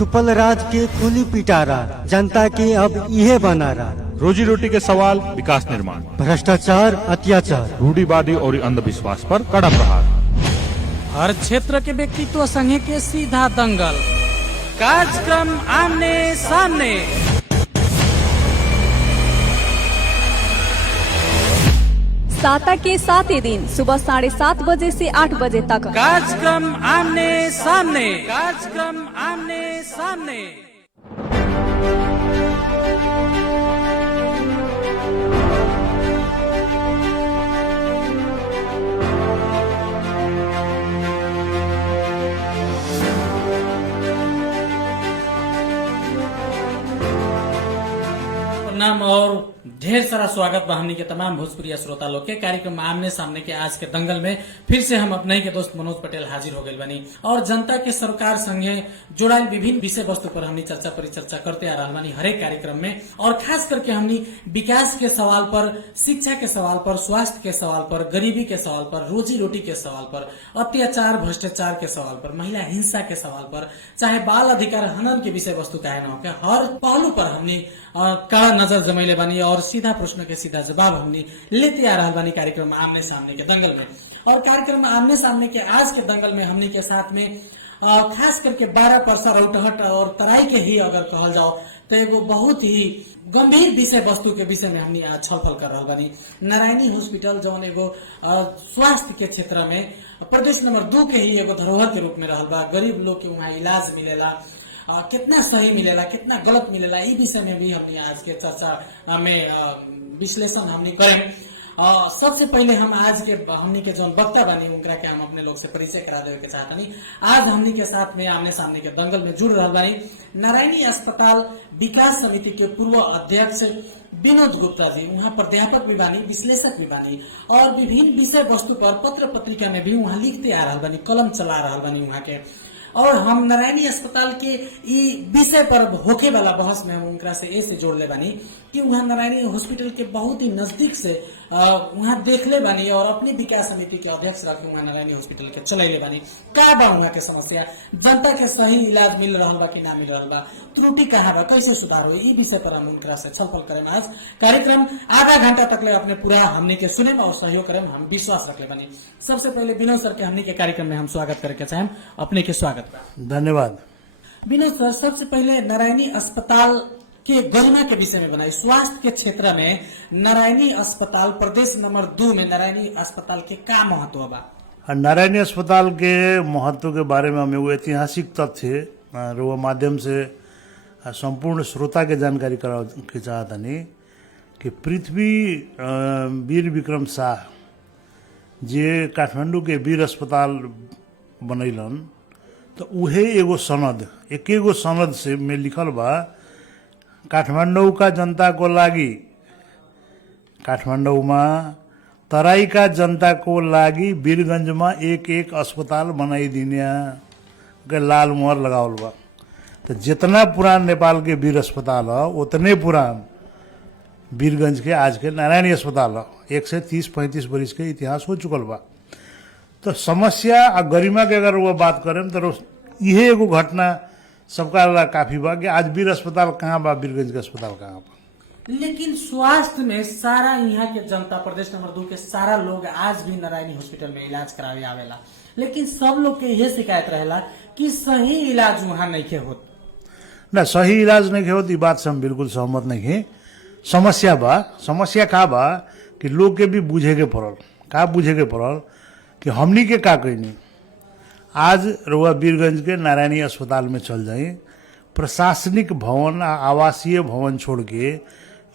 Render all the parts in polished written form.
छुपल राज के खुली पिटारा, जनता के अब यह बनारा। रोजी रोटी के सवाल, विकास निर्माण, भ्रष्टाचार, अत्याचार, रूढ़िवादी और अंधविश्वास पर कड़ा प्रहार। हर क्षेत्र के व्यक्तित्व संघ के सीधा दंगल, कार्यक्रम आमने सामने। साता के 7 दिन सुबह 7:30 बजे से 8 बजे तक कार्यक्रम आमने सामने, कार्यक्रम आमने सामने। नाम और ढेर सारा स्वागत बा हमनी के तमाम भोजपुरी श्रोता लोग के कार्यक्रम आमने सामने के आज के दंगल में फिर से हम अपने ही के दोस्त मनोज पटेल हाजिर हो गए बनी और जनता के सरकार संगे जुड़ायल विभिन्न विषय वस्तु पर हमनी चर्चा परिचर्चा करते आ रहा बानी हरेक कार्यक्रम में। और खास करके हमनी विकास के सवाल पर, शिक्षा के सवाल पर, स्वास्थ्य के सवाल पर, गरीबी के सवाल पर, रोजी रोटी के सवाल पर, अत्याचार भ्रष्टाचार के सवाल पर, महिला हिंसा के सवाल पर, चाहे बाल अधिकार हनन के विषय वस्तु काहे न हो, हर पहलू पर हमनी कड़ा नजर जमैले बानी और सीधा प्रश्न के सीधा जवाब हमनी लेते आ रहा बानी कार्यक्रम आमने सामने के दंगल में। और कार्यक्रम आमने सामने के आज के दंगल में हमनी के साथ में खास करके 12 परसा रौटहट और तराई के ही अगर कहल जाओ तो एगो बहुत ही गंभीर विषय वस्तु के विषय में हमनी आज छलफल कर रहा बानी। नारायणी हॉस्पिटल जौन एगो स्वास्थ्य के क्षेत्र में प्रदेश नंबर 2 के ही एगो धरोहर के रूप में रहल बा। गरीब लोग के वहाँ इलाज मिलेला, कितना सही मिलेला, कितना गलत मिलेला, ई विषय में भी हमने आज के चर्चा में विश्लेषण हमने करें। सबसे पहले हम आज के हमनी के जो वक्ता बनी उनका के हम अपने लोग से परिचय करा देवे के चाहतनी। आज हमनी के साथ में आमने सामने के दंगल में जुड़ रहा बानी नारायणी अस्पताल विकास समिति के पूर्व अध्यक्ष विनोद गुप्ता जी। वहाँ प्राध्यापक भी बानी, विश्लेषक भी बानी और विभिन्न विषय वस्तु पर पत्र पत्रिका में भी वहाँ लिखते आ रहा बानी, कलम चला रहा बानी वहाँ के। और हम नारायणी अस्पताल के विषय पर होके वाला बहस में हम उनका से ऐसे जोड़ ले बानी कि वहाँ नारायणी हॉस्पिटल के बहुत ही नजदीक से वहाँ देख ले बानी और अपनी विकास समिति के अध्यक्ष रख वहाँ नारायणी हॉस्पिटल के चले बानी। का बा वहाँ के समस्या, जनता के सही इलाज मिल रहा बा कि ना मिल रहा बा, त्रुटि कहाँ बा, कैसे सुधार हो, ई विषय पर हम उनका से छलफल करें। आज कार्यक्रम आधा घंटा तक ले अपने पूरा हमने के सुने और सहयोग करें, हम विश्वास रख ले बानी। सबसे पहले विनोद सर के हमने के कार्यक्रम में हम स्वागत करके चाहें, अपने के स्वागत बा। धन्यवाद। विनोद सर, सबसे पहले नारायणी अस्पताल के गरिमा के विषय में बनाई। स्वास्थ्य के क्षेत्र में नारायणी अस्पताल प्रदेश नंबर 2 में नारायणी अस्पताल के का महत्व बा? नारायणी अस्पताल के महत्व के बारे में हम एगो ऐतिहासिक तथ्य रो माध्यम से संपूर्ण श्रोता के जानकारी करा के चाहतनी कि पृथ्वी वीर विक्रम शाह जे काठमांडू के वीर अस्पताल बनैलन तो उहे एगो सनद, एकेगो सनद से में लिखल बा काठमांडू का जनता को लागी, काठमांडू में तराई का जनता को लागी वीरगंज में एक अस्पताल बनाई दिनिया के लाल मोहर लगावल बा। तो जितना पुरान नेपाल के वीर अस्पताल है उतने पुरान वीरगंज के आज के नारायणी अस्पताल है। 130-35 वर्ष के इतिहास हो चुकल बा। तो समस्या और गरिमा के अगर वो बात करें तो यही एगो घटना सबका ला काफी बा कि आज वीर अस्पताल कहाँ बा, वीरगंज के अस्पताल कहाँ बा। लेकिन स्वास्थ्य में सारा यहाँ के जनता, प्रदेश नंबर 2 के सारा लोग आज भी नारायणी हॉस्पिटल में इलाज करावे आवेला, लेकिन सब लोग के यह शिकायत रहेला कि सही इलाज वहाँ नहीं के होत। ना सही इलाज नहीं के होत, बात से हम बिल्कुल सहमत नहीं है। समस्या बा, समस्या का बा कि लोग के भी बुझे के पड़ल, का बुझे के पड़ल कि हमनी के का कहनी। आज रुआ वीरगंज के नारायणी अस्पताल में चल जाए, प्रशासनिक भवन, आवासीय भवन छोड़ के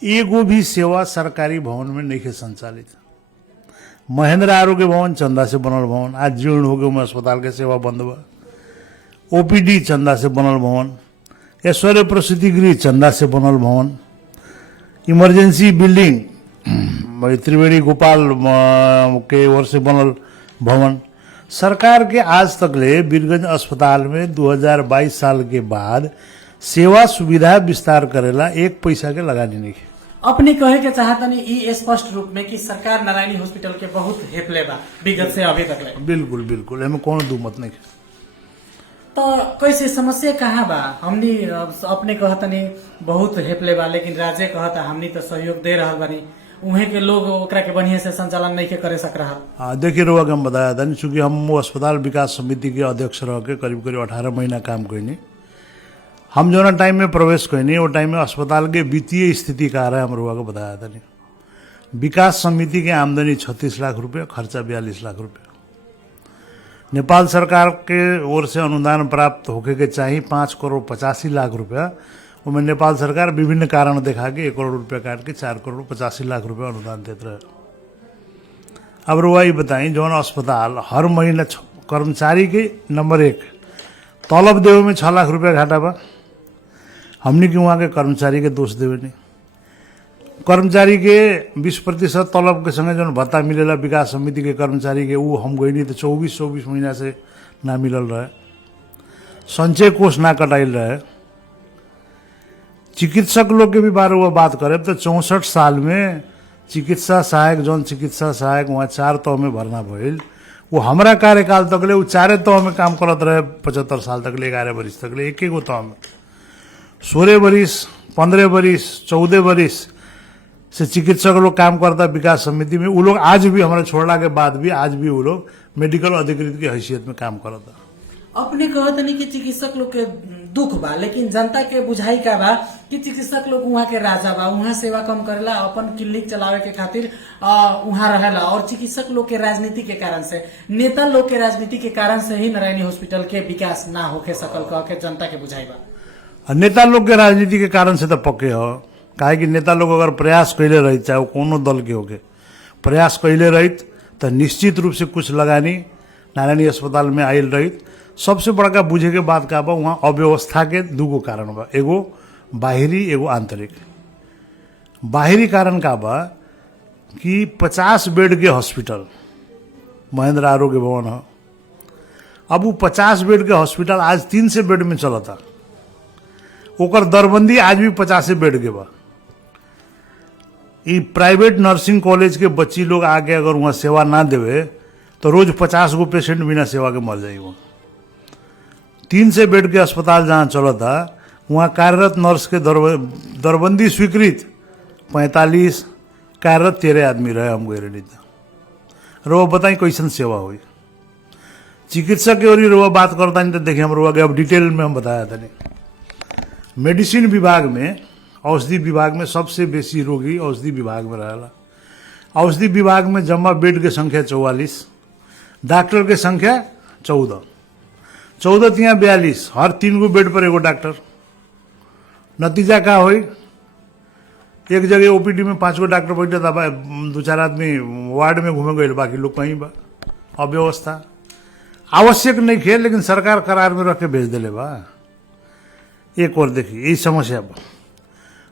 एगो भी सेवा सरकारी भवन में नहीं संचालित। महेंद्र आरोग्य भवन चंदा से बनल भवन आज जीर्ण हो गए, अस्पताल के सेवा बंद बा। ओपीडी चंदा से बनल भवन, ऐश्वर्य प्रसूति गृह चंदा से बनल भवन, इमरजेंसी बिल्डिंग त्रिवेणी गोपाल के ओर से बनल भवन। सरकार के आज तक ले वीरगंज अस्पताल में 2022 साल के बाद सेवा सुविधा विस्तार करेला 1 पैसा के लगानी नहीं। अपने कहे के चाहतनी ई स्पष्ट रूप में कि सरकार नारायणी हॉस्पिटल के बहुत हेपले बा विगत से अभी तक ले। बिल्कुल बिल्कुल, एमे कोनो दू मत नहीं। तो कैसे समस्या कहाँ बा? हमनी अपने कहतनी बहुत हेपले बा, लेकिन राज्य कहता हमनी तो सहयोग दे रहा बानी, उहे के लोग ओकरा के बढ़िया से संचालन नहीं के करे सक रहा। देखिए रुआ के हम बताया था चूंकि हम वो अस्पताल विकास समिति के अध्यक्ष रह के करीब करीब 18 महीना काम कैनी। हम जो ना टाइम में प्रवेश कैनी वो टाइम में अस्पताल के वित्तीय स्थिति का रहा है, हम रुआ को बताया था। विकास समिति के आमदनी 36 लाख रुपये, खर्चा 42 लाख रुपये। नेपाल सरकार के ओर से अनुदान प्राप्त होके के चाहिए 5 करोड़ 85 लाख रुपया। उनमें नेपाल सरकार विभिन्न कारण देखा के 1 करोड़ रुपया काट के 4 करोड़ 85 लाख रुपया अनुदान देते रहे। अब रुआ बताई जौन अस्पताल हर महीना कर्मचारी के नंबर 1 तलब देवे में 6 लाख रुपया घाटा बा। हमने कि वहाँ के कर्मचारी के दोष देवे नहीं। कर्मचारी के 20% तलब के संगे जौन भत्ता मिलेला विकास समिति के कर्मचारी के, वो हम गई नहीं तो 24 महीना से ना मिलल रहे। संचय कोष ना कटाइल रहे। चिकित्सक लोग के भी बारे में बात करे तो 64 साल में चिकित्सा सहायक जौन चिकित्सा सहायक वहाँ 4 तह में भरना भइल, वो हमारा कार्यकाल तक ले वो 4 तह में काम करत रहे। 75 साल तक ले 11 वर्ष तक ले एक तह में 16 वर्ष 15 वर्ष 14 वर्ष से चिकित्सक लोग काम करता विकास समिति में। वो लोग आज भी हमारे छोड़ला के बाद भी आज भी वो लोग मेडिकल अधिकृत की हैसियत में काम करता। अपने कहतनी कि चिकित्सक लोग के दुख बा, लेकिन जनता के बुझाई का बा कि चिकित्सक लोग वहाँ के राजा बा, वहाँ सेवा कम करेला, अपन क्लिनिक चलावे के खातिर वहाँ रहेला। और चिकित्सक लोग के राजनीति के कारण से, नेता लोग के राजनीति के कारण से ही नारायणी हॉस्पिटल के विकास ना होके सकल कह के जनता के बुझाई बा। नेता लोग के राजनीति के कारण से तो पक्के हो, काहे कि नेता लोग अगर प्रयास कैले रही, चाहे वो कोनो दल के होके प्रयास कैले रही तो निश्चित रूप से कुछ लगानी नारायणी अस्पताल में आयल रही। सबसे बड़का बुझे के बात का बा वहाँ अव्यवस्था के 2 कारण बा, एगो बाहरी एगो आंतरिक। बाहरी कारण का बा कि 50 बेड के हॉस्पिटल महेंद्र आरोग्य भवन है। अब वो 50 बेड के हॉस्पिटल आज 300 बेड में चलता। ओकर दरबंदी आज भी 50 बेड के बा। प्राइवेट नर्सिंग कॉलेज के बच्ची लोग आके अगर वहाँ सेवा ना देवे तो रोज 50 गो पेशेंट बिना सेवा के मर जाएगा। 300 बेड के अस्पताल जहाँ चलता वहाँ कार्यरत नर्स के दरबंदी स्वीकृत 45, कार्यरत 13 आदमी रहे। हम गए नहीं था। रोवा बताई कैसन सेवा हुई। चिकित्सक के और रोवा बात करता नहीं तो देखिए हम रोवा के अब डिटेल में हम बताया था। नहीं मेडिसिन विभाग में, औषधि विभाग में सबसे बेसी रोगी औषधि विभाग में रहेला। औषधि विभाग में जमा बेड के संख्या 44, डॉक्टर के संख्या 14 यहाँ 42, हर 3 गो बेड पर एगो डॉक्टर। नतीजा का होई, एक जगह ओपीडी में 5 गो डॉक्टर बैठे था, 2-4 आदमी वार्ड में घूमे गए, बाकी लोग कहीं बा। अव्यवस्था आवश्यक नहीं खे, लेकिन सरकार करार में रख के भेज दिले बा। एक और देखी यही समस्या बा।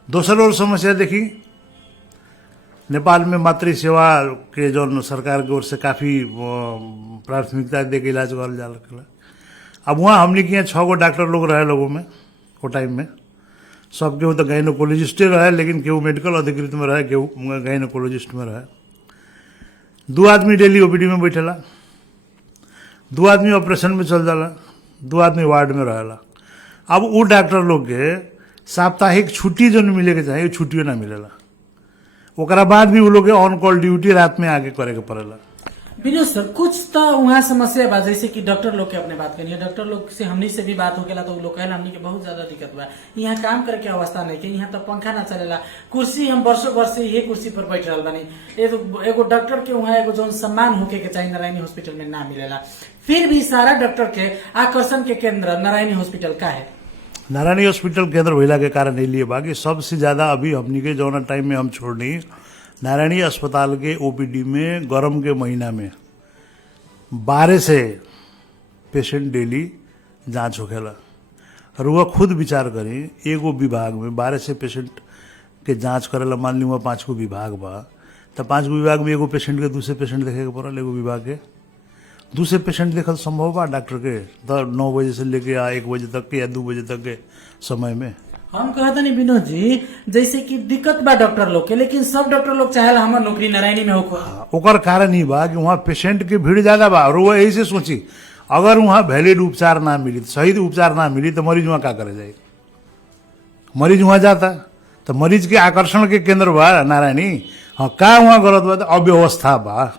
दोसर और समस्या देखी, नेपाल में मातृ सेवा के जो सरकार की ओर से काफी प्राथमिकता दे के इलाज करल जाला। अब वहाँ हमने के 6 गो डॉक्टर लोग रहे लोगों में वो टाइम में। सब केहू तो गाइनोकोलॉजिस्टे रहे, लेकिन केहू मेडिकल अधिकृत में रहे, केहू गाइनोकोलॉजिस्ट में रहे। 2 आदमी डेली ओपीडी में बैठेला, 2 आदमी ऑपरेशन में चल जाला, 2 आदमी वार्ड में रहेला। अब वो डॉक्टर लोग के साप्ताहिक छुट्टी जो मिले के चाहिए छुट्टियों ना मिलेला। ओकरा बाद भी वो लोग के ऑन कॉल ड्यूटी रात में आके करे के पड़ेला। विनोद सर, कुछ तो वहाँ समस्या बा, जैसे कि डॉक्टर लोग के अपने बात करिए, डॉक्टर लोग से हमनी से भी बात होकेला तो लोग कहला हमनी के बहुत ज्यादा दिक्कत बा, यहाँ काम करे के अवस्था नहीं के, यहाँ तो पंखा ना चलेला, कुर्सी हम वर्षों वर्ष से ये कुर्सी पर बैठ रहा बानी। एगो डॉक्टर के वहाँ एगो जो सम्मान होके के चाहिए नारायणी हॉस्पिटल में ना मिलेला। फिर भी सारा डॉक्टर के आकर्षण के केंद्र नारायणी हॉस्पिटल का है। नारायणी हॉस्पिटल केंद्र भइला के कारण लिए बाकी सबसे ज्यादा अभी हमनी के जौना टाइम में हम छोड़नी नारायणी अस्पताल के ओपीडी में गर्म के महीना में 12 से पेशेंट डेली जांच होखेला। रुआ खुद विचार करी, एगो विभाग में 12 से पेशेंट के जांच करेला। मान ली वहाँ 5 गो विभाग बा तो 5 गो विभाग में एगो पेशेंट के दूसरे पेशेंट देखे के पड़ल। एगो विभाग के दूसरे पेशेंट देखल संभव बा डॉक्टर के 9 बजे से लेके 1 बजे तक के या 2 बजे तक के समय में। हम कहते नहीं विनोद जी, जैसे कि दिक्कत बा डॉक्टर लोग के, लेकिन सब डॉक्टर लोग चाहेला हमार नौकरी नारायणी में होको। ओकर कारण ही बा कि वहाँ पेशेंट के भीड़ ज्यादा बा। और वो यही से सोची अगर वहाँ वैलिड उपचार ना मिली, सही उपचार ना मिली तो मरीज वहाँ का करे जाए? मरीज वहाँ जाता तो मरीज के आकर्षण के केंद्र बा नारायणी। हाँ, का वहाँ गलत बा? अव्यवस्था बा,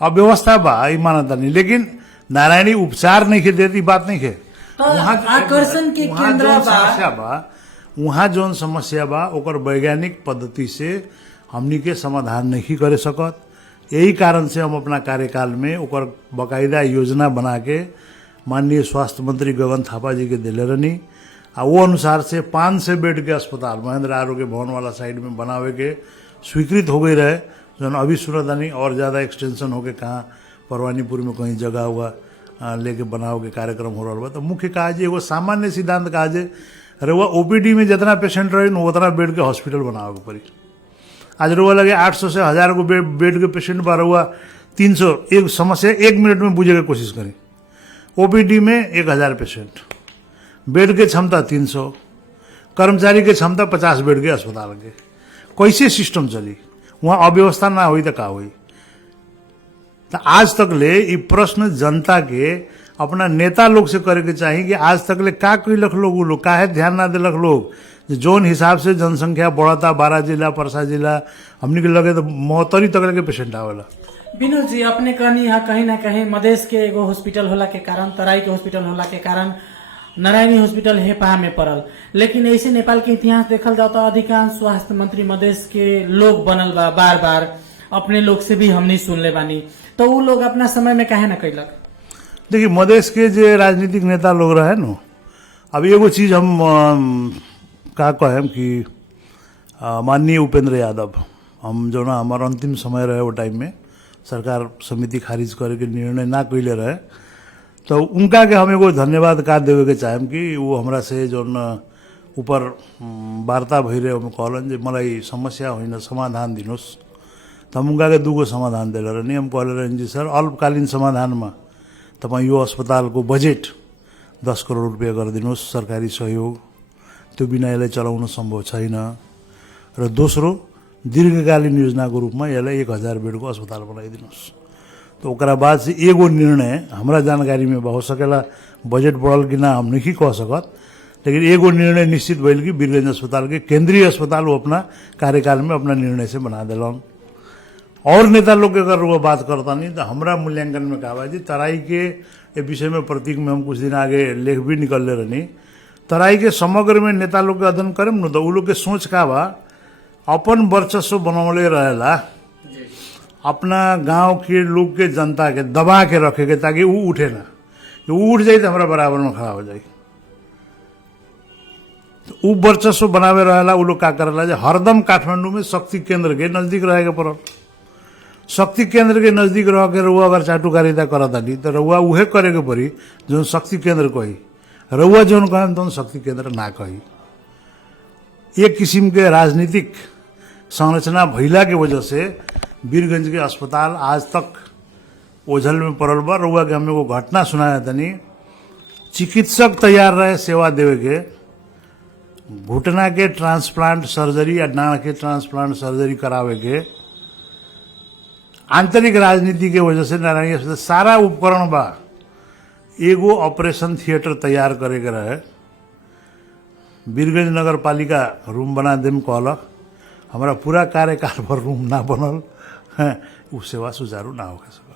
अव्यवस्था बा, ई मानता नहीं। लेकिन नारायणी उपचार नहीं के देती, बात नहीं के। वहाँ आकर्षण के केंद्र समस्या बा, वहाँ जौन समस्या बा ओकर वैज्ञानिक पद्धति से हमनी के समाधान नहीं करे सकत। यही कारण से हम अपना कार्यकाल में ओकर बाकायदा योजना बना के माननीय स्वास्थ्य मंत्री गगन थापा जी के दिले रहनी। आ वो अनुसार से 500 बेड के अस्पताल महेंद्र आरोग्य भवन वाला साइड में बनावे के स्वीकृत हो गई रहे, जो अभी सुनता नहीं और ज़्यादा एक्सटेंशन होके कहाँ परवानीपुर में कहीं जगह हुआ लेके बनाओ के कार्यक्रम हो रहा बा। तो मुख्य कहा जे एगो सामान्य सिद्धांत कहा जे रउआ ओपीडी में जितना पेशेंट रहे उतना बेड के हॉस्पिटल बनावे के पड़ी। आज रउआ लगे 800 से 1000 को बेड के पेशेंट बा, रउआ 300 एक समस्या 1 मिनट में बुझे के कोशिश करी। ओपीडी में 1000 पेशेंट, बेड के क्षमता 300, कर्मचारी के क्षमता 50 बेड के अस्पताल के, कैसे सिस्टम चली? वहाँ अव्यवस्था ना हुई तो का हुई? तो आज तक ले ये प्रश्न जनता के अपना नेता लोग से करे के चाहिए कि आज तक ले का कैलक लोग काहे ध्यान ना दिलक लोग? जोन हिसाब से जनसंख्या बढ़ता, 12 जिला परसा जिला हमने के लगे तो 72 तक के पेशेंट आवेला। विनोद जी, अपने कहनी यहाँ कहीं ना कहीं मधेश के एगो हॉस्पिटल होला के कारण, तराई के हॉस्पिटल होला के कारण नारायणी हॉस्पिटल हेपा में पड़ल। लेकिन ऐसे नेपाल के इतिहास देखल जाओ तो अधिकांश स्वास्थ्य मंत्री मधेश के लोग बनल बा, बार बार अपने लोग से भी हमने सुन ले बानी। तो वो लोग अपना समय में काहे ना कैलक? देखिए, मधेश के जो राजनीतिक नेता लोग रहे न, अब एगो चीज हम का कहें कि माननीय उपेंद्र यादव, हम जो ना हमारा अंतिम समय रहे वो टाइम में सरकार समिति खारिज करे के निर्णय ना कैले रहे, तो उनका के हम एगो धन्यवाद का देवे के चाहेम कि वो हमरा से जो ऊपर वार्ता भई रहे हम कहलन जे मलाई समस्या होइन समाधान दिनुहोस्। तो हम उनका के 2 समाधान दिले रहनी। हम कहले रहनी जी सर, अल्पकालीन समाधान में तपाईँ यो अस्पताल को बजेट 10 करोड़ रुपया गरिदिनुहोस् सरकारी सहयोग, त्यो बिना यसलाई चलाउन सम्भव छैन। र दोस्रो, दीर्घकालीन योजनाको रूपमा यसलाई 1000 बेडको अस्पताल बनाइदिनुहोस्। तो ओकरा बाद से एगो निर्णय हमरा जानकारी में हो सकेला, बजेट बढ़ल कि ना हम नहीं कह सकत, लेकिन एगो निर्णय निश्चित भइल कि वीरगंज अस्पताल के केंद्रीय अस्पताल वो अपना कार्यकाल में अपना निर्णय से बना दिलन। और नेता लोग के अगर वो बात करता नहीं तो हमरा मूल्यांकन में कहा जी, तराई के विषय में प्रतीक में हम कुछ दिन आगे लेख भी निकलले रहनी। तराई के समग्र में नेता लोग के अध्ययन करें न तो उ लोग के सोच का बा, अपन वर्चस्व बनौले रहेला, अपना गांव के लोग के जनता के दबा के रखे के ताकि वो उठे ना। वो उठ जाए तो हमारा बराबर में खड़ा हो जाए। तो वो वर्चस्व बनावे रहेला। वो लोग का करेला जे हरदम काठमांडू में शक्ति केंद्र के नजदीक रहेगा पड़ल। शक्ति केंद्र के नजदीक रह के रउआ अगर चाटुकारिता करता नहीं तो रउआ उहे करे के पड़ी जो शक्ति केंद्र कही। रउआ जो कहम तो शक्ति केंद्र ना कही। एक किस्म के राजनीतिक संरचना भइला के वजह से वीरगंज के अस्पताल आज तक ओझल में पड़ल बा। रउआ के हमें वो घटना सुनाया तनी, चिकित्सक तैयार रहे सेवा देवे के, घुटना के ट्रांसप्लांट सर्जरी या डांड के ट्रांसप्लांट सर्जरी करावे के, आंतरिक राजनीति के वजह से नारायणी अस्पताल सारा उपकरण बा, एगो ऑपरेशन थिएटर तैयार करे के रहे। वीरगंज नगर पालिका रूम बना देम कहलक, हमारा पूरा कार्यकाल पर रूम ना बनल, उ सेवा सुचारू ना हो सकल।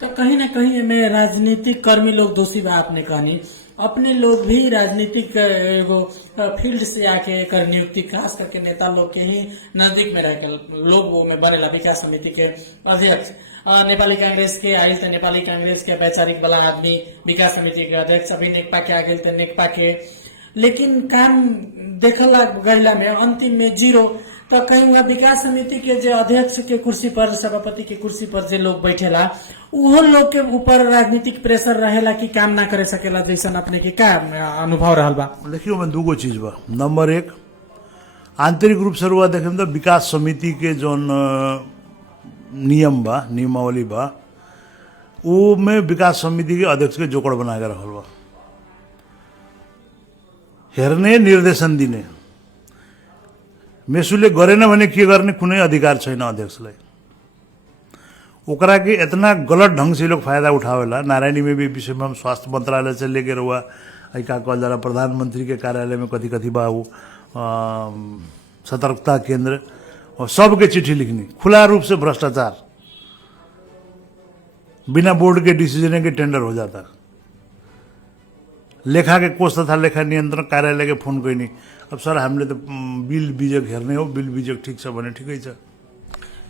तो कहीं ना कहीं में राजनीतिक कर्मी लोग दोषी बा। आपने कहनी अपने लोग भी राजनीतिक एगो फील्ड से आके एकर नियुक्ति खास करके नेता लोग के ही नजदीक में रह लोग वो में बनेला। विकास समिति के अध्यक्ष नेपाली कांग्रेस के आयल तो नेपाली कांग्रेस के वैचारिक वाला आदमी विकास समिति के अध्यक्ष, अभी नेकपा के आ गए तो नेकपा के, लेकिन काम देखला गैला में अंतिम में 0। तो कहीं वह विकास समिति के जो अध्यक्ष के कुर्सी पर, सभापति के कुर्सी पर जो लोग बैठेला, उहो लोग के ऊपर राजनीतिक प्रेशर रहेला कि काम ना करे सकेला। जैसा अपने के का अनुभव रहल बा? देखियो, मैं 2 चीज बा। नंबर 1, आंतरिक रूप से रुआ देखे तो विकास समिति के जो नियम बा, नियमावली बा, वो में विकास समिति के अध्यक्ष के जोकड़ बना के रखल बा। हेर्ने, निर्देशन दिने, मेसुले गरेन भने के गर्ने कुनै अधिकार छैन अध्यक्षलाई। ओकरा के इतना गलत ढंग से लोग फायदा उठावेला। नारायणी में भी विषय में हम स्वास्थ्य मंत्रालय से लेके रहुआ का कहल जाला प्रधानमंत्री के कार्यालय में कथी कथी बा वो सतर्कता केंद्र और सबके चिट्ठी लिखनी, खुला रूप से भ्रष्टाचार, बिना बोर्ड के डिसीजन के टेंडर हो जाता। लेखा के कोष तथा लेखा नियंत्रण कार्यालय के फोन कोई नहीं। अब सर हमने तो बिल बीजक हेर्ने हो, बिल बीजक ठीक से बने ठीक है।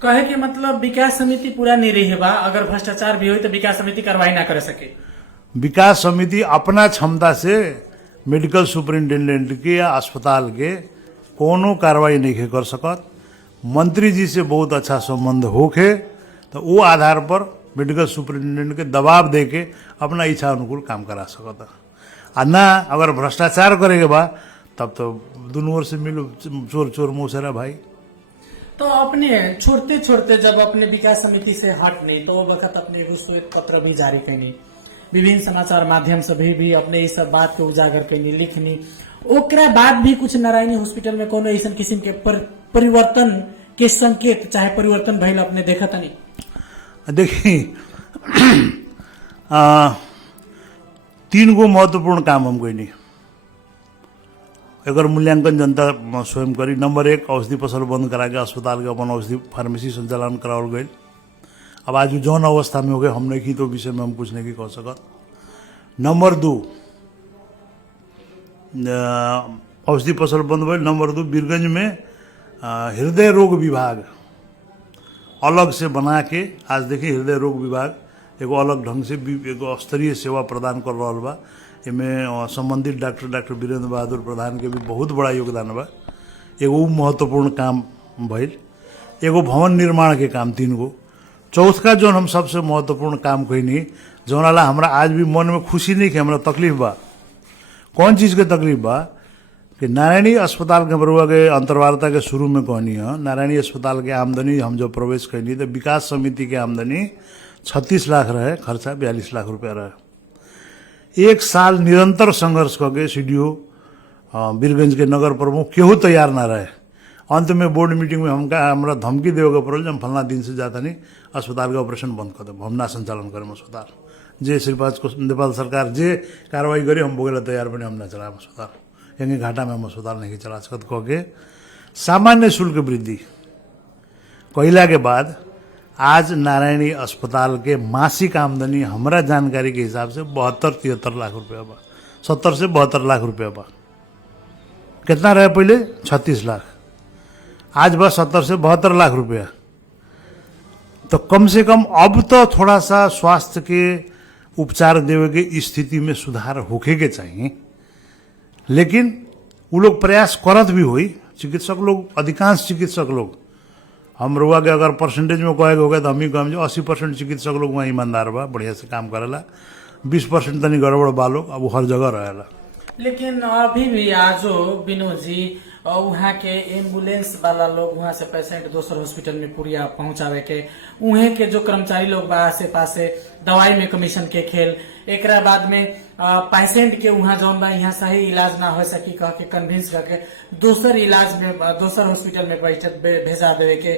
कहे के मतलब विकास समिति पूरा निरीह बा, अगर भ्रष्टाचार भी हो तो विकास समिति कार्रवाई ना कर सके। विकास समिति अपना क्षमता से मेडिकल सुपरिंटेंडेंट के या अस्पताल के कोनो कार्रवाई नहीं कर सकत। मंत्री जी से बहुत अच्छा संबंध होके तो वो आधार पर मेडिकल सुपरिंटेंडेंट के दबाव दे के अपना इच्छा अनुकूल काम करा सकता। आ ना अगर भ्रष्टाचार करेगा बा तब तो दोनों ओर से मिलो चोर चोर मोसेरा भाई। तो अपने छोड़ते छोड़ते जब अपने विकास समिति से हटने तो वो वक्त अपने एगो श्वेत पत्र भी जारी करनी, विभिन्न समाचार माध्यम से भी अपने इस सब बात के उजागर करनी, लिखनी। ओकरा बाद भी कुछ नारायणी हॉस्पिटल में कोनो ऐसा किस्म के परिवर्तन के संकेत चाहे परिवर्तन भइल अपने देखा था नहीं? देखिए 3 गो महत्वपूर्ण काम हम कोई नहीं एकर मूल्यांकन जनता स्वयं करी। नंबर 1, औषधि पसल बंद करा के अस्पताल के अपन औषधि फार्मेसी संचालन करावल गई। अब आज जौन अवस्था में हो गए हम नहीं की तो विषय में हम कुछ नहीं कह सकत। नंबर 2, औषधि पसल बंद भइल। नंबर 2, वीरगंज में हृदय रोग विभाग अलग से बना के आज देखिए हृदय रोग विभाग एगो अलग ढंग से एगो स्तरीय सेवा प्रदान कर रहा बा। इमें संबंधित डॉक्टर वीरेंद्र बहादुर प्रधान के भी बहुत बड़ा योगदान बा। एगो महत्वपूर्ण काम भइल। एगो भवन निर्माण के काम 3 गो। चौथा जो हम सबसे महत्वपूर्ण काम कहनी जौनाला हमरा आज भी मन में खुशी नहीं कि हमरा तकलीफ बा। कौन चीज के तकलीफ बा कि नारायणी अस्पताल के बरुआ के अंतर्वार्ता के शुरू में कहनी है नारायणी अस्पताल के आमदनी हम जब प्रवेश कैनी तो विकास समिति के आमदनी 36 लाख रहे, खर्चा 42 लाख रुपया रहे। 1 साल निरंतर संघर्ष करके सीडीओ वीरगंज के नगर प्रमुख केहू तैयार ना रहे। अंत में बोर्ड मीटिंग में हमरा धमकी देवे के पड़ल, हम फलना दिन से जाता नहीं अस्पताल का ऑपरेशन बंद कर देव, हम ना संचालन करें अस्पताल। जे श्रीपाद को नेपाल सरकार जे कार्रवाई करे हम बोगेला तैयार बने, हम ना चलाएं अस्पताल, यंगे घाटा में हम अस्पताल नहीं चला सकत कह के सामान्य शुल्क वृद्धि कहला के बाद आज नारायणी अस्पताल के मासिक आमदनी हमरा जानकारी के हिसाब से 72-73 लाख रुपया बा। 70 से 72 लाख रुपया बा। कितना रहे पहले? 36 लाख। आज बस 70 से 72 लाख रुपया। तो कम से कम अब तो थोड़ा सा स्वास्थ्य के उपचार देवे के स्थिति में सुधार होके के चाहिए। लेकिन वो लोग प्रयास करत भी हुई, चिकित्सक लोग, अधिकांश चिकित्सक लोग हम रुआ के अगर परसेंटेज में कहे हो गए तो हम ही कहें 80% चिकित्सक लोग वहाँ ईमानदार बा, बढ़िया से काम करेला। 20% तनी गड़बड़ बा लोग, अब वो हर जगह रहेला। लेकिन अभी भी आजो विनोद जी वहाँ के एम्बुलेंस वाला लोग वहाँ से पेशेंट दोसर हॉस्पिटल में पुरिया पहुंचावे के, उहे के जो कर्मचारी लोग बा आसे पासे दवाई में कमीशन के खेल, एकरा बाद में पेशेंट के वहाँ जौन बा यहाँ सही इलाज ना हो सकी कह के कन्विंस करके दोसर इलाज में दोसर हॉस्पिटल में भेजा देवे के,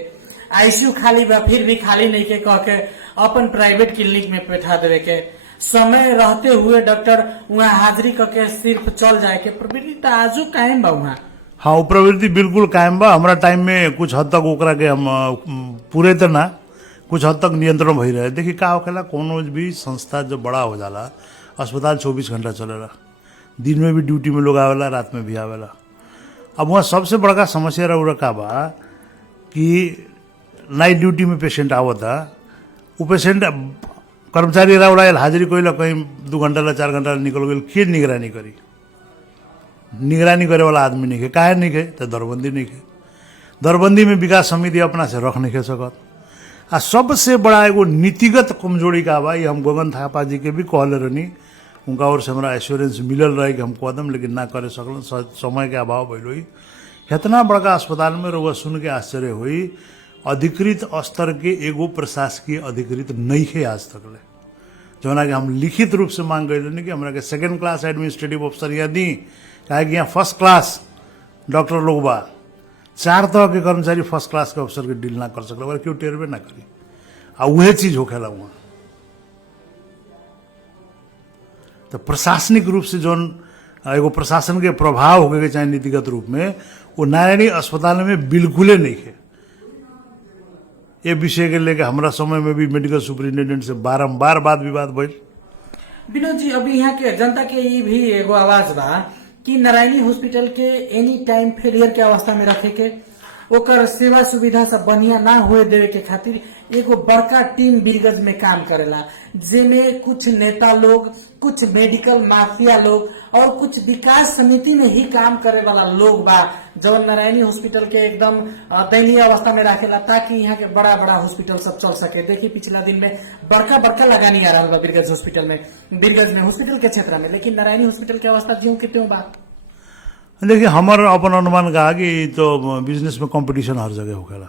आईसीयू खाली बा फिर भी खाली नहीं के कह के अपन प्राइवेट क्लिनिक में बैठा देवे के, समय रहते हुए डॉक्टर वहाँ हाजिरी करके सिर्फ चल जाए के प्रवृत्ति तो आजो कायम बा वहाँ। हाँ, वो प्रवृत्ति बिल्कुल कायम बा। हमारा टाइम में कुछ हद तक ओकरा के हम पूरे तो ना कुछ हद तक नियंत्रण भई रहे। देखिए का होखेला, कोनो भी संस्था जब बड़ा हो जाला अस्पताल 24 घंटा चलेला, दिन में भी ड्यूटी में लोग आवेला, रात में भी आवेला। अब वहाँ सबसे बड़का समस्या रहा का बा कि नाइट ड्यूटी में पेशेंट आवता, वो पेशेंट कर्मचारी रहा हाजिरी कोई कहीं 2 घंटा ला 4 घंटा निकल गई, के निगरानी करी? निगरानी करे वाला आदमी नहीं है। काहे नहीं है? तो दरबंदी नहीं है। दरबंदी में विकास समिति अपना से रख नहीं सकत। आ सबसे बड़ा एगो नीतिगत कमजोरी का बा, ये हम गगन थापा जी के भी कहले रहनी, उनका और से हमारा एश्योरेंस मिलल रहे कि हम कदम लेकिन ना करे सकल, समय के अभाव भइल हुई। इतना बड़का अस्पताल में रउआ सुन के आश्चर्य हुई, अधिकृत स्तर के एगो प्रशासकीय अधिकृत नहीं है आज तक ले, जौना कि हम लिखित रूप से मांग गए कि हमरा के 2nd क्लास एडमिनिस्ट्रेटिव अफसर यहाँ दी, काहे कि यहाँ 1st क्लास डॉक्टर लोग बा। 4 तरह के कर्मचारी 1st क्लास के अफसर के डील ना कर सकल, क्यों टेरबे ना करी। आ उहे चीज होखेला वहाँ। तो प्रशासनिक रूप से जौन एगो प्रशासन के प्रभाव होके चाहे नीतिगत रूप में, वो नारायणी अस्पताल में बिल्कुले नहीं है। ये विषय के लेके हमारा समय में भी मेडिकल सुपरिंटेंडेंट से बारंबार वाद विवाद भइल। विनोद जी, अभी यहाँ के जनता के ये भी एगो आवाज बा कि नारायणी हॉस्पिटल के एनी टाइम फेलियर के अवस्था में रखे के, ओकर सेवा सुविधा सब बढ़िया ना हुए देवे के खातिर एगो बड़का टीम बीरगंज में काम करेला, जेमे कुछ नेता लोग, कुछ मेडिकल माफिया लोग और कुछ विकास समिति में ही काम करे वाला लोग बा, जब नारायणी हॉस्पिटल के एकदम दयनीय अवस्था में रखेला ताकि यहाँ के बड़ा बड़ा हॉस्पिटल सब चल सके। देखिए पिछला दिन में बड़का बड़का लगानी आ रहा बा बीरगंज हॉस्पिटल में, बीरगंज में हॉस्पिटल के क्षेत्र में, लेकिन नारायणी हॉस्पिटल की अवस्था ज्यों के त्यों बा। देखिए हमारा अपन अनुमान कहा कि तो बिजनेस में कंपटीशन हर जगह होखेला,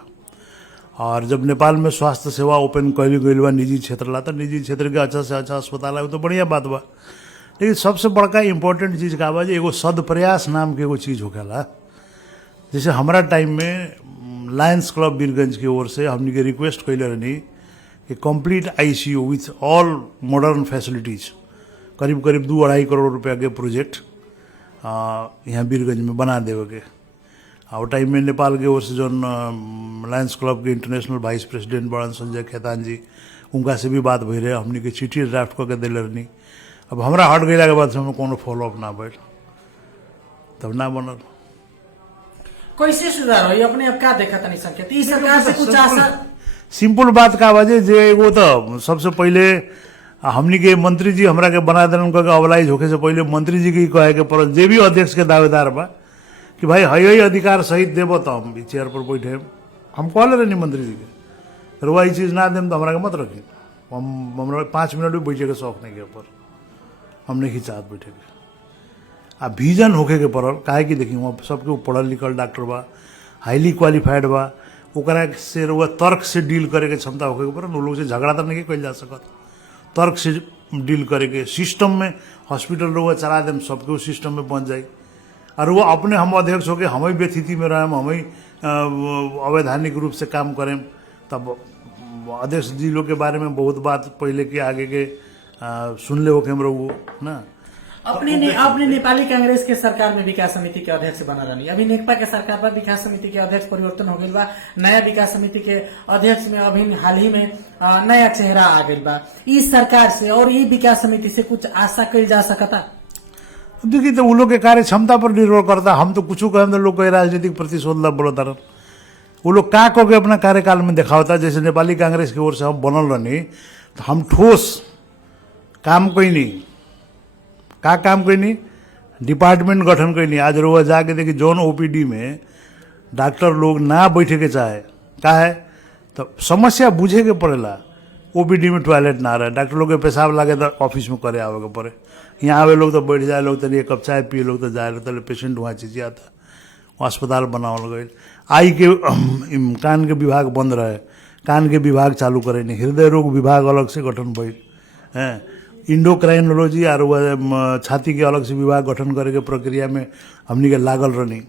और जब नेपाल में स्वास्थ्य सेवा ओपन कैली गई बा निजी क्षेत्र ला, तो निजी क्षेत्र के अच्छा से अच्छा अस्पताल है तो बढ़िया बात बा। लेकिन सबसे बड़का इम्पोर्टेंट चीज का बा, एगो सदप्रयास नाम के एगो चीज होखेला। जैसे हमारा टाइम में लायंस क्लब बीरगंज की ओर से हमने के रिक्वेस्ट कैले रहनी कि complete ICU with all modern facilities, करीब करीब 2-2.5 करोड़ रुपया के प्रोजेक्ट यहाँ बीरगंज में बना देवे के। और टाइम में नेपाल के ओर से जो लायंस क्लब के इंटरनेशनल वाइस प्रेसिडेंट बड़न संजय खेतान जी, उनका से भी बात भई रहे, हमने के चिट्ठी ड्राफ्ट करके दिले रहनी। अब हमारा हट गया के बाद से हमें कोनो फॉलोअप ना भइल, तब ना बनल। कैसे सुधार हो अपने अब का देखा तनी संकेत ई सरकार से कुछ आशा? सिंपल बात का बाजे जे एगो तो सबसे पहले हमनी के मंत्री जी हमरा के बना देन, उनका अवलाइज होके से पहले मंत्री जी के कहे के पर जे भी अध्यक्ष के दावेदार बा कि भाई है अधिकार सहित देव तो हम चेयर पर बैठे। हम कहले रहनी मंत्री जी के, रुआ चीज ना देम तो हमरा के मत रखी। हमरा 5 मिनट भी बैठे के शौक नहीं के पर हम नहीं चाहत बैठे के। आ विजन होके के पड़ल, काहे कि देखी वहाँ सबके पढ़ल लिखल डॉक्टर बा, हाईली क्वालिफाइड बा, ओकरा से रुआ तर्क से डील करे के क्षमता होके के पड़ल। लोग से झगड़ा तो नहीं कल जा सकत, तर्क से डील करे के सिस्टम में हॉस्पिटल रुआ चला देम, सबके सिस्टम में बन जाए। और वो अपने हम अध्यक्ष होके हम ही व्यथिति में रहें, हम ही अवैधानिक रूप से काम करें, तब अध्यक्ष जी लोग के बारे में बहुत बात पहले के आगे के सुन ले होके हम रहो ना। अपने नेपाली कांग्रेस के सरकार में विकास समिति के अध्यक्ष बना रहनी, अभी नेकपा के सरकार पर विकास समिति के अध्यक्ष परिवर्तन हो गई बा, नया विकास समिति के अध्यक्ष में अभी हाल ही में नया चेहरा आ गई बा। इस सरकार से और ये विकास समिति से कुछ आशा कल जा सकता? देखिए तो वो लोग के कार्य क्षमता पर निर्भर करता। हम तो कुछ कहें तो लोग राजनीतिक प्रतिशोध ला बोलता रह, वो लोग का को के अपना कार्यकाल में दिखावता। जैसे नेपाली कांग्रेस की ओर से हम बनल रहनी तो हम ठोस काम कोई नहीं, का काम कोई नहीं, डिपार्टमेंट गठन कोई नहीं। आज रोज जाके देखिए जौन ओपीडी में डॉक्टर लोग ना बैठे के चाहे का है तो समस्या बुझे के पड़ेला। ओपीडी में टॉयलेट ना रहे, डॉक्टर लोग के पेशाब लागे तो ऑफिस में करे आवे के पड़े। यहाँ आवे लोग तो बैठ जाए, लोग तो एक कप चाय पिए, लोग तो जाए, तो पेशेंट वहाँ चिचिया था। अस्पताल बनावल गई, आई के कान के विभाग बंद रहे, कान के विभाग चालू करे नहीं, हृदय रोग विभाग अलग से गठन भइल है, इंडोक्राइनोलॉजी और छाती के अलग से विभाग गठन करे के प्रक्रिया में हमनी के लागल रहनी।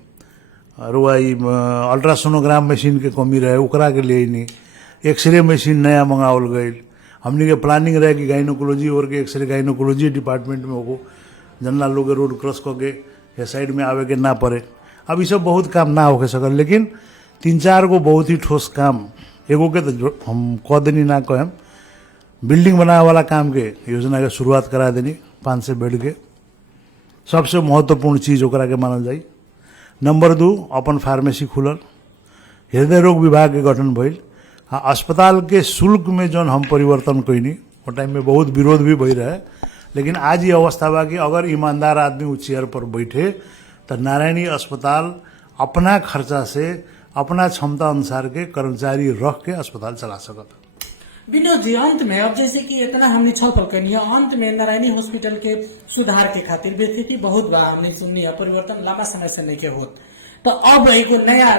और वह अल्ट्रासोनोग्राम मशीन के कमी रहे, ओकरा के लिए नहीं एक्सरे मशीन नया मंगावल गई। हमनी के प्लानिंग रहे कि गाइनोकोलॉजी और के एक्सरे गाइनोकोलॉजी डिपार्टमेंट में होगो, जनरल लोग रोड क्रॉस करके ये साइड में आवे के ना पड़े। अब ये सब बहुत काम ना होके सकल, लेकिन 3-4 गो बहुत ही ठोस काम एगो के तो हम कह देनी ना कहें, बिल्डिंग बनावे वाला काम के योजना के शुरुआत करा देनी 500 बेड के, सबसे महत्वपूर्ण चीज ओकरा के मानल जाई। नंबर 2 अपन फार्मेसी खुलल, हृदय रोग विभाग के गठन भइल। हाँ, अस्पताल के शुल्क में जौन हम परिवर्तन कैनी वो टाइम में बहुत विरोध भी भई रहे, लेकिन आज ये अवस्था बा कि अगर ईमानदार आदमी उस चेयर पर बैठे तो नारायणी अस्पताल अपना खर्चा से अपना क्षमता अनुसार के कर्मचारी रख के अस्पताल चला सकता। विनोद जी, अंत में अब जैसे कि इतना हमने छलफल करनी है, अंत में नारायणी हॉस्पिटल के सुधार के खातिर व्यथिति बहुत बा, हमने सुननी है, परिवर्तन लंबा समय से नहीं के होत, तो अब एक नया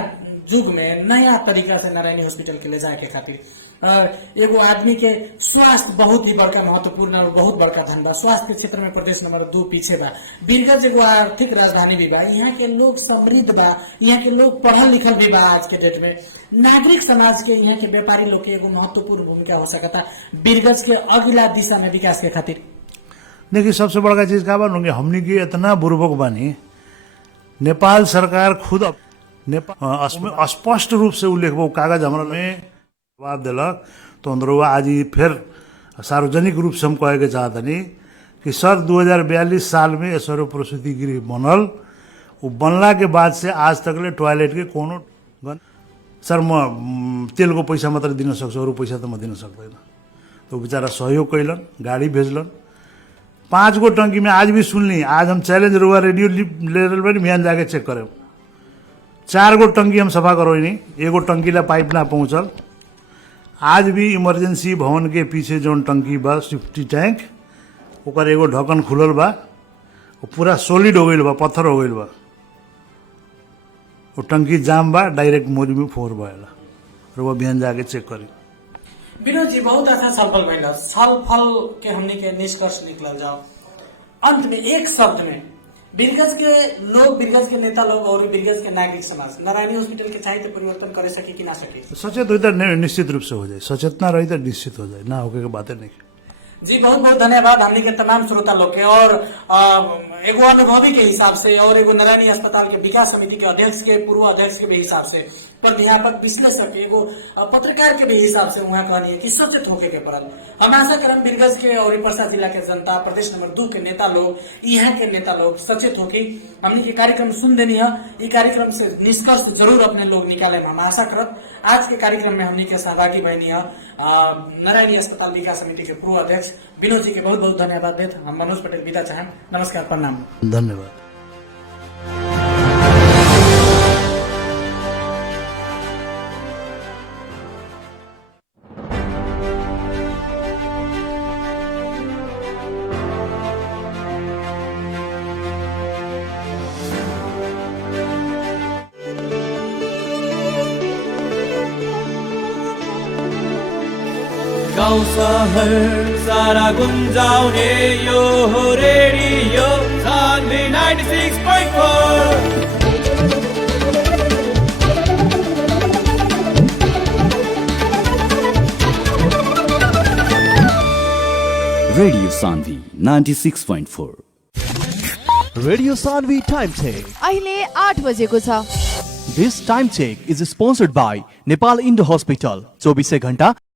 युग में नया तरीका से नारायणी हॉस्पिटल के ले जाए के खातिर एगो आदमी के स्वास्थ्य बहुत ही बड़का महत्वपूर्ण और बहुत बड़का धन बा। स्वास्थ्य के क्षेत्र में प्रदेश नंबर 2 पीछे बा। वीरगंज एगो आर्थिक राजधानी भी बा। यहाँ के लोग समृद्ध बा, यहाँ के लोग पढ़ल लिखल भी बा। आज के डेट में नागरिक समाज के, यहाँ के व्यापारी लोग के एगो महत्वपूर्ण भूमिका हो सकता वीरगंज के अगला दिशा में विकास के खातिर। देखिए, सबसे बड़का चीज का बा हमनी के इतना बुर्बक बानी, नेपाल सरकार खुद नेपाल स्पष्ट रूप से उल्लेख वो कागज हमारा में जवाब दिलक तो अंदरुआ आज ही फिर सार्वजनिक रूप से हम कहे के चाहतनी कि सर 2042 साल में ऐश्वर्य प्रसूति गृह बनल, वो बनला के बाद से आज तक टॉयलेट के कोनो सर म तेल को पैसा मात्र दिन सक्छु, अरू पैसा तो म दिन सक्दैन। तो बेचारा सहयोग कैलन, गाड़ी भेजलन। 5 गो टंकी में आज भी सुनली, आज हम चैलेंज रुआ रेडियो ले रहे बिहान जाके चेक करें। 4 गो टंकी हम सफा करो नहीं, एगो टंकी ला पाइप ना पहुंचल। आज भी इमरजेंसी भवन के पीछे जो टंकी बा सेफ्टी टैंक, ओकर एगो ढक्कन खुलल बा, वो पूरा सॉलिड हो गई बा, पत्थर हो गई बा। वो टंकी जाम बा, डायरेक्ट मोज में फोर बाला। रुआ बिहान जाके चेक करी। विनोद जी, बहुत अच्छा छलफल भइल। छलफल के हमने के निष्कर्ष निकल जाओ अंत में एक शब्द में वीरगंज के लोग, वीरगंज के नेता लोग और वीरगंज के नागरिक समाज नारायणी हॉस्पिटल के चाहिए परिवर्तन करे सके कि ना सके? सचेत हो तो निश्चित रूप से हो जाए, सचेतना रही तो निश्चित हो जाए, ना होके के बातें नहीं। जी बहुत बहुत धन्यवाद हमने के तमाम श्रोता लोग के। और एगो अनुभवी के हिसाब से और एगो नारायणी अस्पताल के विकास समिति के अध्यक्ष के, पूर्व अध्यक्ष के भी हिसाब से, प्राध्यापक, विश्लेषक, एगो पत्रकार के भी हिसाब से वहाँ कहलिए कि सचेत होके के पड़ल। हम आशा करम वीरगंज के और पर्सा जिला के जनता, प्रदेश नंबर 2 के नेता लोग, यहाँ के नेता लोग सचेत होके हमने के कार्यक्रम सुन देनी है। ये कार्यक्रम से निष्कर्ष जरूर अपने लोग निकाले, हम आशा करब। आज के कार्यक्रम में हमने के सहभागी बहनी है नारायणी अस्पताल विकास समिति के पूर्व अध्यक्ष विनोद जी के बहुत बहुत धन्यवाद देते। हम मनोज पटेल विदा चाहें। नमस्कार, प्रणाम, धन्यवाद। गाउँ सहर सारा गुन्जाउने यो हो radio Sanvi 96.4। Radio Sanvi 96.4। Radio Sanvi time check अहिले 8 बजेको छ। This time check is sponsored by Nepal Indo hospital. 24 घण्टा